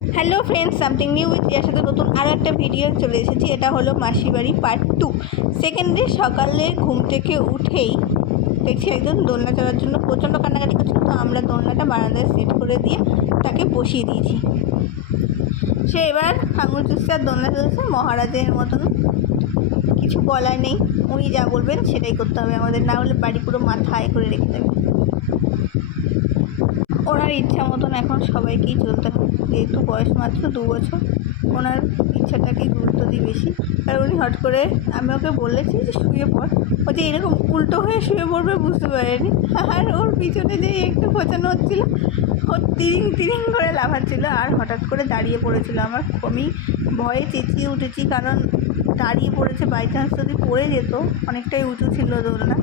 Hello friends something new with এর সাথে নতুন আরও একটা ভিডিও চলে এসেছি। এটা হলো মাসি বাড়ি পার্ট টু সেকেন্ড ডে সকালে ঘুম থেকে উঠেই দেখছি একজন দোলনা চড়ার জন্য প্রচণ্ড কান্নাকাটি করছিল তো আমরা দোলনাটা বারান্দায় সেট করে দিয়ে তাকে বসিয়ে দিয়েছি। সে এবার আঙুল চুষছে আর দোলনা চলছে মহারাজের মতন। কিছু বলার নেই, উনি যা বলবেন সেটাই করতে হবে। আমাদের না হলে বাড়ি পুরো মাথায় করে রেখে দেবে। ওনার ইচ্ছা মতন এখন সবাইকেই চলতে হবে। যেহেতু বয়স মাত্র দু বছর, ওনার ইচ্ছাটাকে গুরুত্ব দিই বেশি। আর উনি হট করে আমি ওকে বলেছি যে শুয়ে পড়। ও যে এরকম উল্টো হয়ে শুয়ে পড়বে বুঝতে পারেনি। আর ওর পিছনে যে একটু খোঁচানো হচ্ছিল, ও তিরিং তিরিং করে লাফাচ্ছিল আর হঠাৎ করে দাঁড়িয়ে পড়েছিল। আমার আমি ভয়ে চেঁচিয়ে উঠেছি কারণ দাঁড়িয়ে পড়েছে বাই চান্স যদি পড়ে যেত, অনেকটাই উঁচু ছিল দোলনা।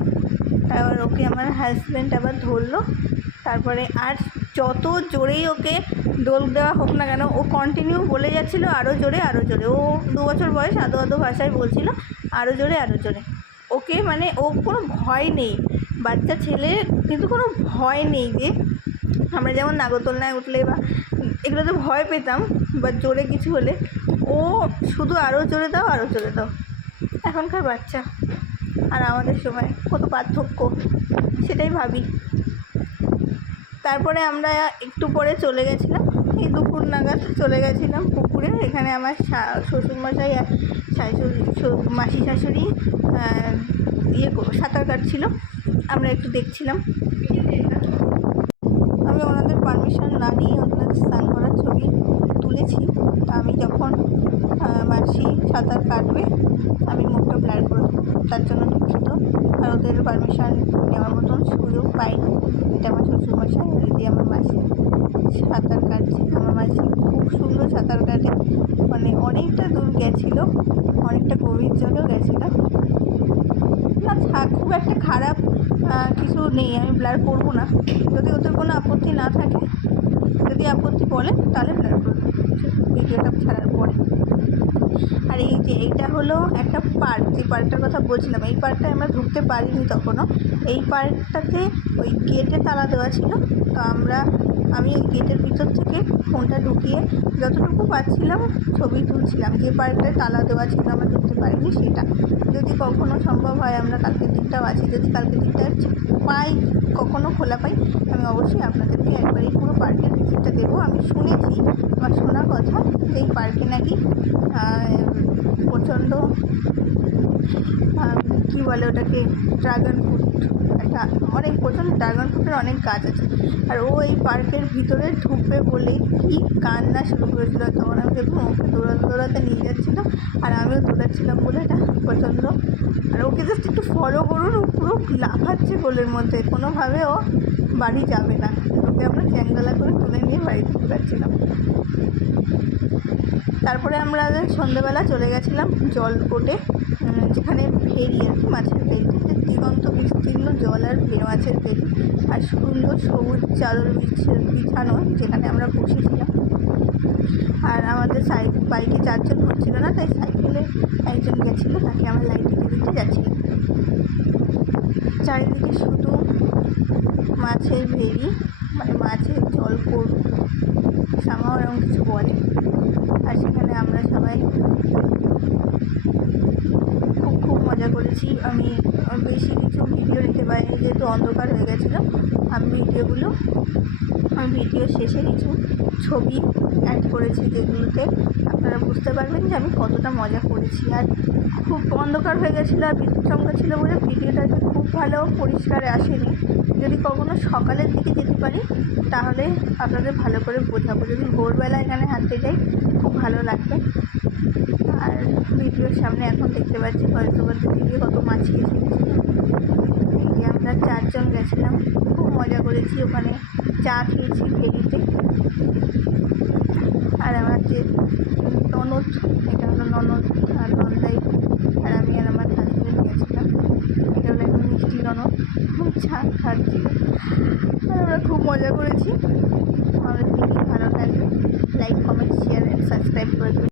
তারপর ওকে আমার হাজব্যান্ড আবার ধরলো। তারপরে আর যত জোরেই ওকে দোল দেওয়া হোক না কেন, ও কন্টিনিউ বলে যাচ্ছিল আরও জোরে আরও জোরে। ও দু বছর বয়স, আদো আদো ভাষায় বলছিল আরও জোরে আরও জোরে। ওকে মানে ও কোনো ভয় নেই। বাচ্চা ছেলে কিন্তু কোনো ভয় নেই যে আমরা যেমন নাগরদোলনায় উঠলে বা এগুলোতে ভয় পেতাম, বা জোরে কিছু হলে, ও শুধু আরও জোরে দাও আরও জোরে দাও। এখনকার বাচ্চা আর আমাদের সময় কত পার্থক্য, সেটাই ভাবি। তারপরে আমরা একটু পরে চলে গেছিলাম। এই দুপুর নাগাদ চলে গেছিলাম পুকুরে। এখানে আমার শ্বশুরমশাই আর শাশুড়ি মাসি শাশুড়ি ইয়ে সাঁতার কাটছিল। আমরা একটু দেখছিলাম। আমি ওনাদের পারমিশন না নিয়ে ওনাদের স্নান করার ছবি তুলেছি। তা আমি যখন মাসি সাঁতার কাটবে, আমি মুখটা ব্লার করে তার জন্য ওদের পারমিশন নেওয়ার মতন সুযোগ পাইনি। এটা আমার শ্বশুরমশাই যে আমার মাসি। সাঁতার কাটছে। আমার মাসি খুব সুন্দর সাঁতার কাটে। মানে অনেকটা দূর গেছিল, অনেকটা গভীর জলেও গেছিল। না খুব একটা খারাপ কিছু নেই। আমি ব্লার করব না। যদি ওদের কোনো আপত্তি না থাকে, যদি আপত্তি বলে তাহলে ব্লার করব ভিডিওটা ছাড়ার পরে আর এই যে এইটা হলো একটা পার্ক যে পার্কটার কথা বলছিলাম, এই পার্কটা আমরা ঢুকতে পারিনি তখনও। এই পার্কটাতে ওই গেটে তালা দেওয়া ছিল, তো আমরা আমি গেটের ভিতর থেকে ফোনটা ঢুকিয়ে যতটুকু পাচ্ছিলাম ছবি তুলছিলাম। যে পার্কটায় তালা দেওয়া ছিল আমরা ঢুকতে পারিনি সেটা। যদি কখনো সম্ভব হয় আমরা কালকের দিনটাও আছি, যদি কালকের দিনটা পাই, কখনো খোলা পাই, আমি অবশ্যই আপনাদেরকে একবারই পুরো পার্কের ভিজিটটা দেবো। আমি শুনেছি আমার শোনা কথা যে এই পার্কে নাকি প্রচণ্ড কী বলে ওটাকে ড্রাগন ফ্রুট অনেক প্রচুর ড্রাগন ফ্রুটের অনেক গাছ আছে। আর ও এই পার্কের ভিতরে ঢুকবে বলেই কি কান্না শুরু করেছিল। তখন আমি দেখুন ওকে দৌড়াতে দৌড়াতে নিয়ে যাচ্ছিল আর আমিও দৌড়াচ্ছিলাম বলে এটা প্রচণ্ড আর ওকে জাস্ট একটু ফলো করুন, ও পুরো লাফাচ্ছে গোলের মধ্যে। কোনোভাবে ও বাড়ি যাবে না। ওকে আমরা চ্যাংদোলা করে তুলে নিয়ে বাড়িতে ঢুকাচ্ছিলাম তারপরে আমরা সন্ধেবেলা চলে গেছিলাম জলকোটে যেখানে ফেরি আর কি, মাছের ফেরি যে দিগন্ত বিস্তীর্ণ জল আর মাছের ফেরি আর সুন্দর সবুজ চাদর বিছ- বিছানো, যেখানে আমরা বসেছিলাম। আর আমাদের সাইড বাইকে চারজন হচ্ছিল না, তাই সাইকেলে একজন গেছিল, তাকে আমরা লাইট দিতে দিতে যাচ্ছিলাম। চারিদিকে শুধু মাছের ভেরি মানে মাছের জলকোট সামাও এরকম কিছু বলে। আর সেখানে আমরা সবাই খুব খুব মজা করেছি। আমি বেশি কিছু ভিডিও নিতে পারিনি যেহেতু অন্ধকার হয়ে গেছিল। আমি ভিডিওগুলো, আমি ভিডিও শেষে কিছু ছবি অ্যাড করেছি যেগুলোতে আপনারা বুঝতে পারবেন যে আমি কতটা মজা করেছি। আর খুব অন্ধকার হয়ে গেছিল আর বিদ্যুৎ চমকা ছিল বলে ভিডিওটা খুব ভালো পরিষ্কারে আসেনি। যদি কখনো সকালের দিকে যেতে পারি, তাহলে আপনাদের ভালো করে বোঝাবো। যদি ভোরবেলা এখানে হাঁটতে যাই, খুব ভালো লাগবে। আর ভিডিওর সামনে এখন দেখতে পাচ্ছি হয়তো দিকে কত মাছি যে আমরা চারজন গেছিলাম, খুব মজা করেছি ওখানে। চা খেয়েছি ফেরিতে আর আমার যে ননদ, এটা হলো ননদ আর নন্দাই। আর আমি আর আমার হাজবেন্ড গেছিলাম। এটা হলো একটা মিষ্টি ননদ। খুব চা খাচ্ছি। আর আমরা খুব মজা করেছি। আমাদের ভিডিও ভালো লাগে like comment share and subscribe করে দেবেন